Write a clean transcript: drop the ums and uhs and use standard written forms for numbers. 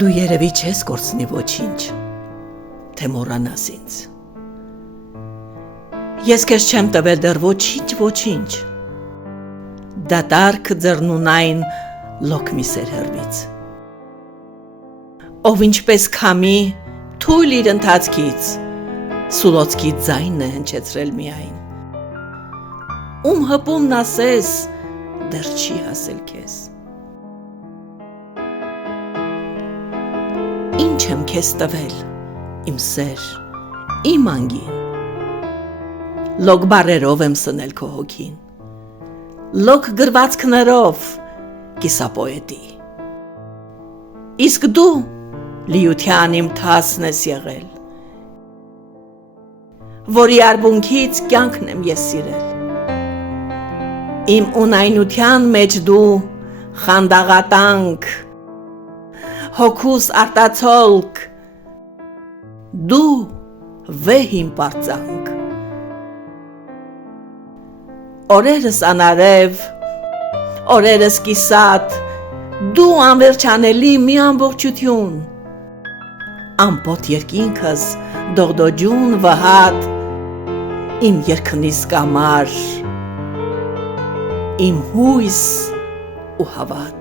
Դու երևի չես կորցնի ոչինչ, թե մոռանաս ինձ։ Ես քեզ չեմ տվել դեռ ոչինչ։ Դատարկ ձեռնունայն լոկ մի սեր հեռվից։ Ով ինչպես քամի թույլ իր ընթացքից, սուլոցքի ձայնն է հնչեցրել միայն։ Ում հպումն ասես, դեռ չի հասել քեզ։ Ինչ եմ քեզ տվել, իմ սեր, իմ անգին։ Լոկ բարերով եմ սնել քո հոգին, լոկ գրվածքներով կիսապոետի։ Իսկ դու լիության իմ թասն ես եղել, որի արբունքից կյանքն եմ ես սիրել։ Իմ ունայնության մեջ դու խանդաղատանք, հոգուս արտացոլք, դու վեհ իմ պարծանք։ Օրերս անարև, օրերս կիսատ, դու անվերջանելի մի ամբողջություն, ամպոտ երկինքս դողդոջուն վհատ, իմ երքնիս կամար, իմ հույս ու հավատ։